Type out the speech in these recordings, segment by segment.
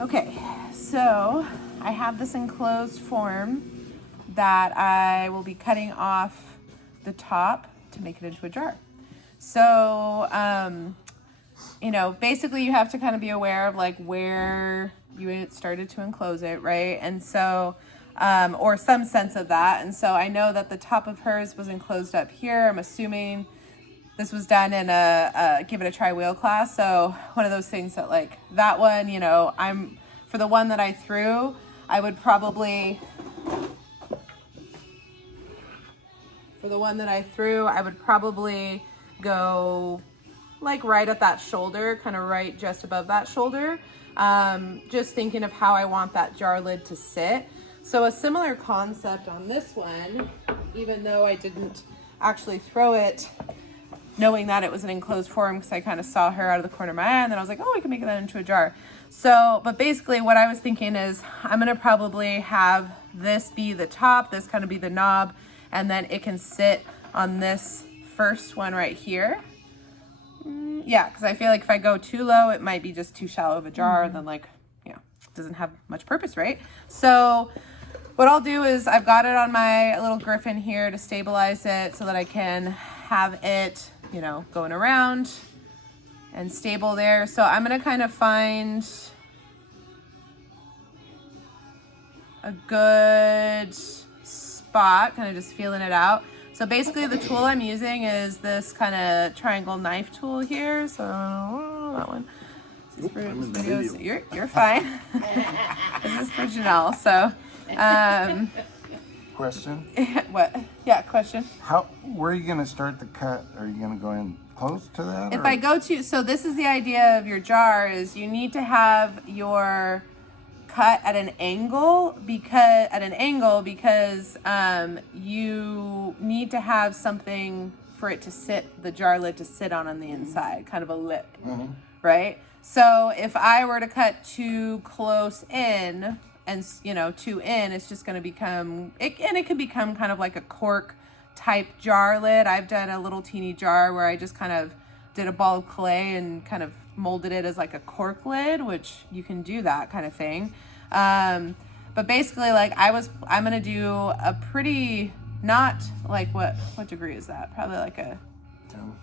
Okay, so I have this enclosed form that I will be cutting off the top to make it into a jar. So, basically you have to kind of be aware of like where you started to enclose it, right? And so, or some sense of that. And so I know that the top of hers was enclosed up here. I'm assuming this was done in a Give It a Try wheel class. So one of those things that like that one, for the one that I threw, I would probably, go like right at that shoulder, kind of right just above that shoulder. Just thinking of how I want that jar lid to sit. So a similar concept on this one, even though I didn't actually throw it knowing that it was an enclosed form, because I kind of saw her out of the corner of my eye, and then I was like, oh, we can make that into a jar. So, but basically what I was thinking is I'm going to probably have this be the top, this kind of be the knob, and then it can sit on this first one right here. Yeah, because I feel like if I go too low, it might be just too shallow of a jar, and then doesn't have much purpose, right? So what I'll do is I've got it on my little griffin here to stabilize it so that I can have it, going around and stable there. So I'm going to kind of find a good spot, kind of just feeling it out. So basically the tool I'm using is this kind of triangle knife tool here. So that one. You're fine. This is for Janelle. So, question. What? Yeah, question. Where are you going to start the cut? Are you going to go in close to that? If I go to, so this is the idea of your jar is you need to have your cut at an angle because you need to have something for it to sit, the jar lid to sit on the inside, kind of a lip, right? So if I were to cut too close in and, too in, it's just going to become, it can become kind of like a cork type jar lid. I've done a little teeny jar where I just kind of did a ball of clay and kind of molded it as like a cork lid, which you can do that kind of thing. But basically like I'm going to do a pretty, not like what degree is that? Probably like a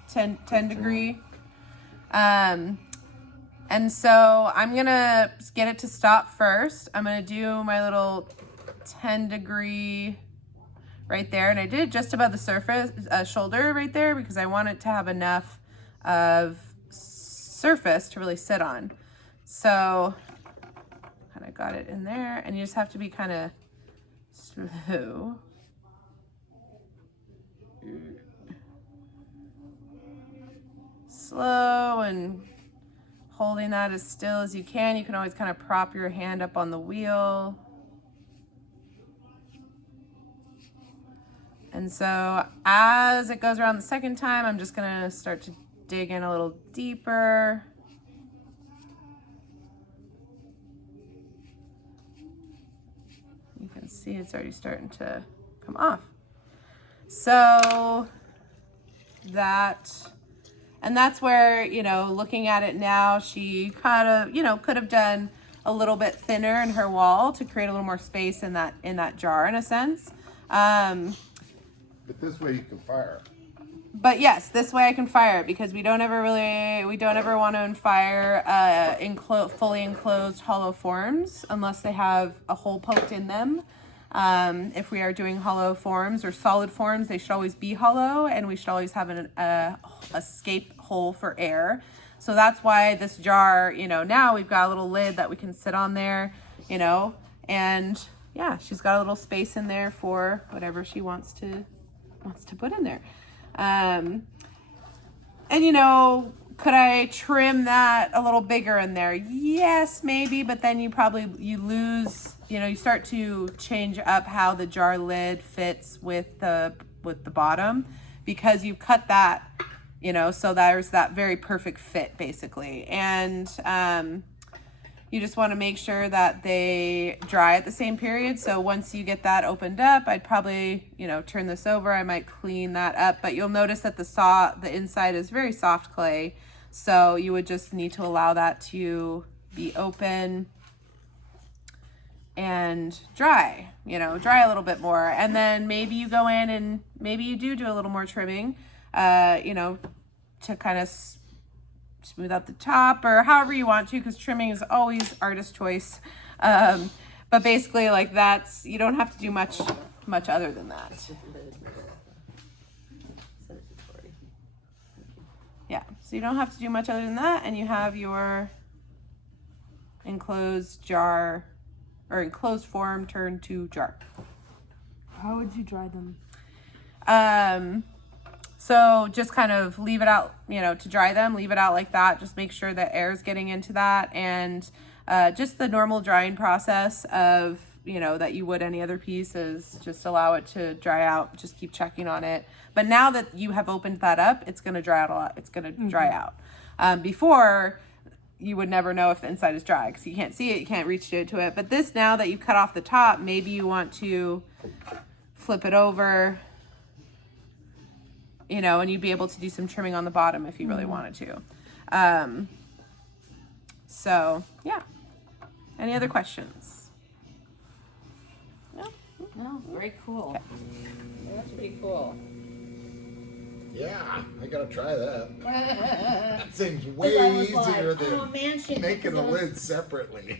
10 degree. And so I'm going to get it to stop first. I'm going to do my little 10 degree right there. And I did it just above the surface, shoulder right there, because I want it to have enough of surface to really sit on. So kind of got it in there, and you just have to be kind of slow. Slow and holding that as still as you can. You can always kind of prop your hand up on the wheel. And so as it goes around the second time, I'm just gonna start to dig in a little deeper. You can see it's already starting to come off. So that's where, looking at it now, she kind of, could have done a little bit thinner in her wall to create a little more space in that jar, in a sense. But this way you can fire. But yes, this way I can fire it, because we don't ever want to fire fully enclosed hollow forms unless they have a hole poked in them. If we are doing hollow forms or solid forms, they should always be hollow, and we should always have an escape hole for air. So that's why this jar, now we've got a little lid that we can sit on there, and yeah, she's got a little space in there for whatever she wants to put in there. And could I trim that a little bigger in there? Yes, maybe, but then you lose, you start to change up how the jar lid fits with the bottom, because you've cut that, so there's that very perfect fit basically. And you just want to make sure that they dry at the same period. So once you get that opened up, I'd probably, turn this over. I might clean that up, but you'll notice that the inside is very soft clay. So you would just need to allow that to be open and dry, you know, dry a little bit more. And then maybe you go in and maybe you do a little more trimming, you know, to kind of smooth out the top or however you want to, because trimming is always artist choice. But basically like that's, you don't have to do much other than that. Yeah, so you don't have to do much other than that, and you have your enclosed jar or enclosed form turned to jar. How would you dry them? So just kind of leave it out, you know, to dry them, leave it out like that. Just make sure that air is getting into that, and just the normal drying process of, you know, that you would any other piece is just allow it to dry out. Just keep checking on it. But now that you have opened that up, it's going to dry out a lot. It's going to dry out. Before, you would never know if the inside is dry because you can't see it, you can't reach to it. But this, now that you cut off the top, maybe you want to flip it over, you know, and you'd be able to do some trimming on the bottom if you really wanted to. So yeah. Any other questions? No, very cool. Okay. That's pretty cool. Yeah, I gotta try that. That seems I way was easier like, than oh man, she making the those- lid separately.